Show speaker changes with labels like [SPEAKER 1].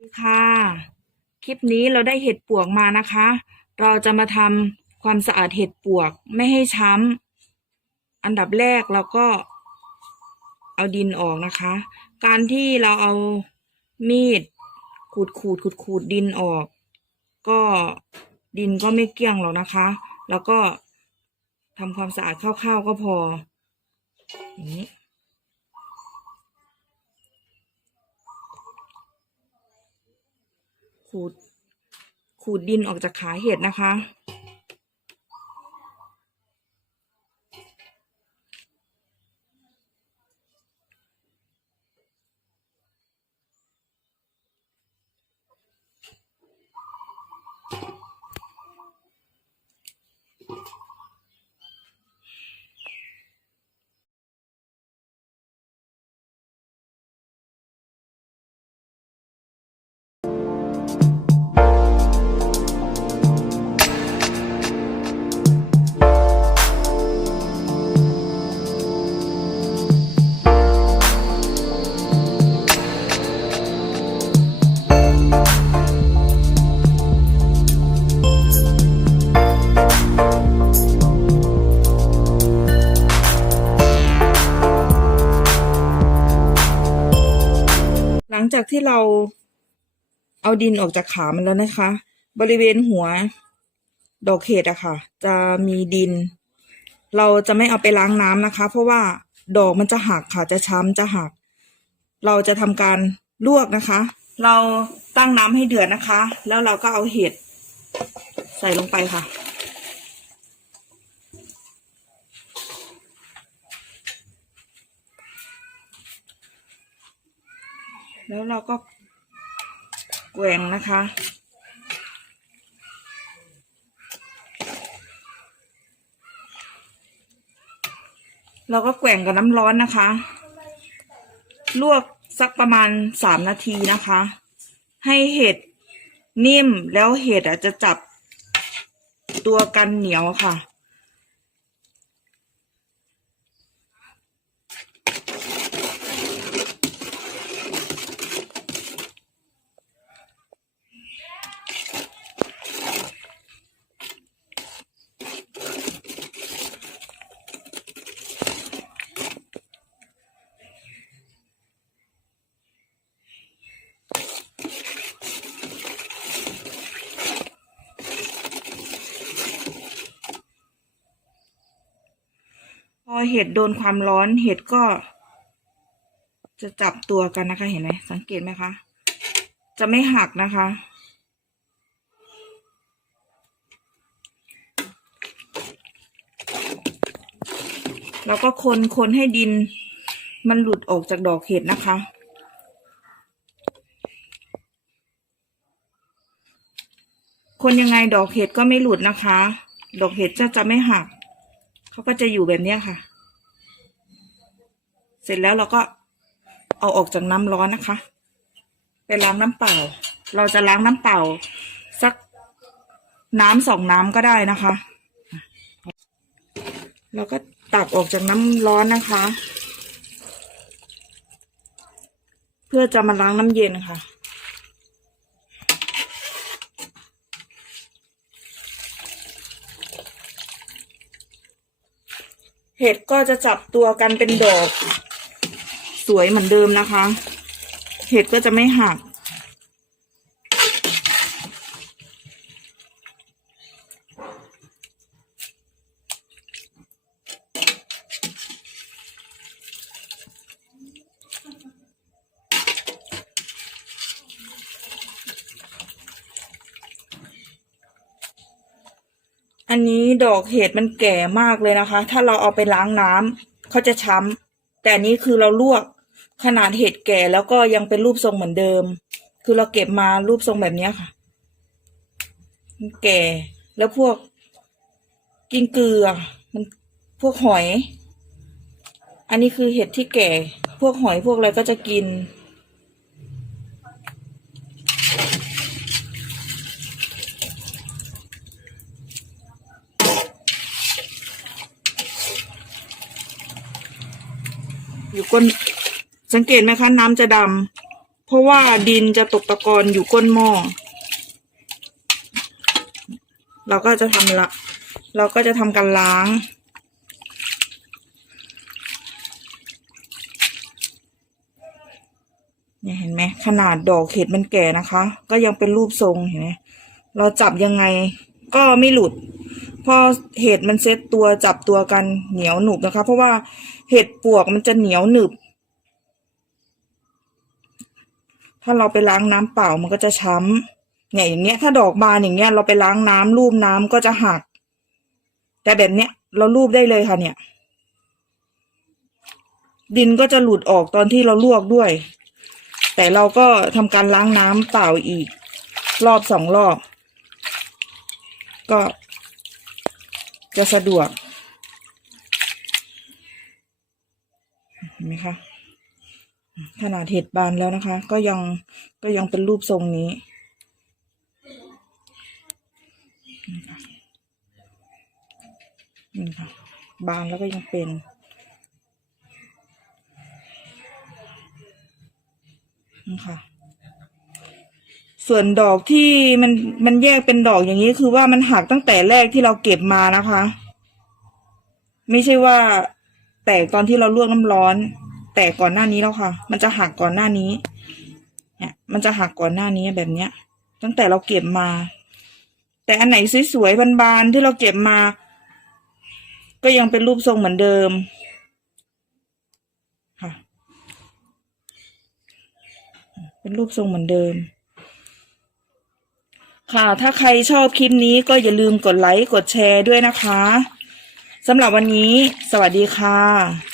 [SPEAKER 1] ดีค่ะ คลิปนี้เราได้เห็ดปวกมานะคะ เราจะมาทำความสะอาดเห็ดปวกไม่ให้ช้ำ อันดับแรกเราก็เอาดินออกนะคะ การที่เราเอามีดขูดขูดขูดขูดดินออก ก็ดินก็ไม่เกี้ยงหรอกนะคะ แล้วก็ทำความสะอาดคร่าวๆก็พออย่างนี้ ขูด ขูดดินออกจากขาเห็ดนะคะหลั จากที่เราเอาดินออกจากขามันแล้วนะคะ บริเวณหัวดอกเห็ดอะค่ะ จะมีดิน เราจะไม่เอาไปล้างน้ำนะคะ เพราะว่าดอกมันจะหักค่ะจะช้ำจะหัก เราจะทำการลวกนะคะ เราตั้งน้ำให้เดือดนะคะ แล้วเราก็เอาเห็ดใส่ลงไปค่ะ แล้วเราก็แกว่งนะคะ เราก็แกว่งกับน้ำร้อนนะคะ ลวกสักประมาณสามนาทีนะคะ ให้เห็ดนิ่มแล้วเห็ดอะจะจับตัวกันเหนียวค่ะ เห็ดโดนความร้อนเห็ดก็ จะจับตัวกันนะคะ เห็นไหมสังเกตไหมคะ จะไม่หักนะคะ แล้วก็คนคนให้ดินมันหลุดออกจากดอกเห็ดนะคะคนยังไงดอกเห็ดก็ไม่หลุดนะคะ ดอกเห็ดจะจะไม่หัก เขาก็จะอยู่แบบนี้ค่ะ เสร็จแล้วเราก็เอาออกจากน้ำร้อนนะคะ ไปล้างน้ำเปล่า เราจะล้างน้ำเปล่า สักน้ำสองน้ำก็ได้นะคะเราก็ตักออกจากน้ำร้อนนะคะ เพื่อจะมาล้างน้ำเย็นค่ะ เห็ดก็จะจับตัวกันเป็นดอก วยเหมือนเดิมนะคะ เห็ดก็จะไม่หัก อันนี้ดอกเห็ดมันแก่มากเลยนะคะ ถ้าเราเอาไปล้างน้ำเขาจะช้ำแต่นี้คือเราลวก ขนาดเห็ดแก่แล้วก็ยังเป็นรูปทรงเหมือนเดิม คือเราเก็บมารูปทรงแบบนี้ค่ะ แก่แล้วพวกกินเกลือ มันพวกหอย อันนี้คือเห็ดที่แก่ พวกหอยพวกอะไรก็จะกิน อยู่ก้น สังเกตไหมคะ น้ำจะดำเพราะว่าดินจะตกตะกอนอยู่ก้นหม้อเราก็จะทำละ เราก็จะทำการล้างเนี่ยเห็นไหมขนาดดอกเห็ดมันแก่นะคะ ก็ยังเป็นรูปทรงเห็นไหมเราจับยังไงก็ไม่หลุด พอเห็ดมันเซตตัวจับตัวกันเหนียวหนุบนะคะ เพราะว่าเห็ดปวกมันจะเหนียวหนึบ ถ้าเราไปล้างน้ำเปล่ามันก็จะช้ำเนี่ยอย่างเงี้ยถ้าดอกบานอย่างเงี้ยเราไปล้างน้ำรูปน้ำก็จะหัก แต่แบบเนี้ยเรารูปได้เลยค่ะเนี่ย ดินก็จะหลุดออกตอนที่เราลวกด้วย แต่เราก็ทำการล้างน้ำเปล่าอีก รอบสองรอบ ก็จะสะดวกเห็นไหมคะ ขนาดเห็ดบานแล้วนะคะ ก็ยังก็ยังเป็นรูปทรงนี้นี่ค่ะบานแล้วก็ยังเป็น นี่ค่ะ ส่วนดอกที่มันมันแยกเป็นดอกอย่างนี้คือว่ามันหักตั้งแต่แรกที่เราเก็บมานะคะ ไม่ใช่ว่าแตกตอนที่เราลวกน้ำร้อน แตกก่อนหน้านี้แล้วค่ะ มันจะหักก่อนหน้านี้ เนี่ย มันจะหักก่อนหน้านี้แบบเนี้ย ตั้งแต่เราเก็บมา แต่อันไหนสวยๆบานๆที่เราเก็บมา ก็ยังเป็นรูปทรงเหมือนเดิมค่ะ เป็นรูปทรงเหมือนเดิมค่ะ ถ้าใครชอบคลิปนี้ก็อย่าลืมกดไลค์ กดแชร์ด้วยนะคะ สำหรับวันนี้ สวัสดีค่ะ